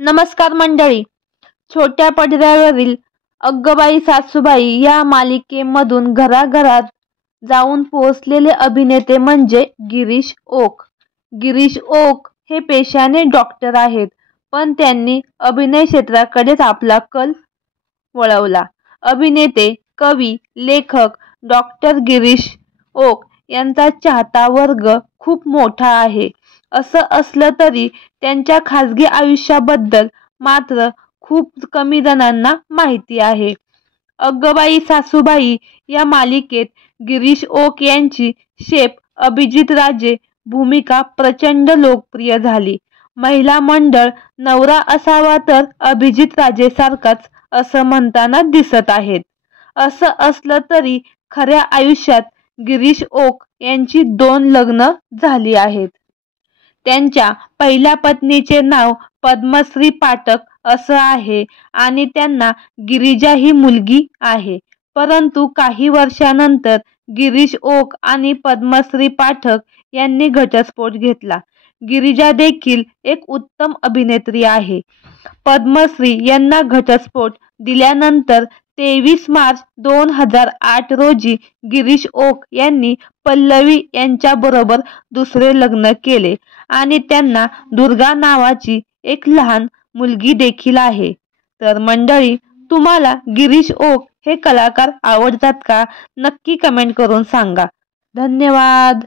नमस्कार मंडळी. छोट्या पडद्यावरील अग्गबाई सासूबाई या मालिकेमधून घराघरात जाऊन पोहोचलेले अभिनेते म्हणजे गिरीश ओक. गिरीश ओक हे पेशाने डॉक्टर आहेत, पण त्यांनी अभिनय क्षेत्राकडेच आपला कल वळवला. अभिनेते, कवी, लेखक डॉक्टर गिरीश ओक यांचा चाहता वर्ग खूप मोठा आहे. असं असलं तरी त्यांच्या खाजगी आयुष्याबद्दल मात्र खूप कमी जणांना माहिती आहे. अग्गबाई सासूबाई या मालिकेत गिरीश ओक यांची शेफ अभिजित राजे भूमिका प्रचंड लोकप्रिय झाली. महिला मंडळ नवरा असावा तर अभिजित राजेसारखाच असं म्हणताना दिसत आहेत. असं असलं तरी खऱ्या आयुष्यात गिरीश ओक यांची 2 लग्न झाली आहेत. त्यांच्या पहिल्या पत्नीचे नाव पद्मश्री पाठक असं आहे आणि त्यांना गिरिजा ही मुलगी आहे. परंतु काही वर्षानंतर गिरीश ओक आणि पद्मश्री पाठक यांनी घटस्फोट घेतला. गिरिजा देखील एक उत्तम अभिनेत्री आहे. पद्मश्री यांना घटस्फोट दिल्यानंतर 23 मार्च 2008 रोजी गिरीश ओक यांनी पल्लवी यांच्याबरोबर दुसरे लग्न केले आणि त्यांना दुर्गा नावाची एक लहान मुलगी देखील आहे. तर मंडळी, तुम्हाला गिरीश ओक हे कलाकार आवडतात का? नक्की कमेंट करून सांगा. धन्यवाद.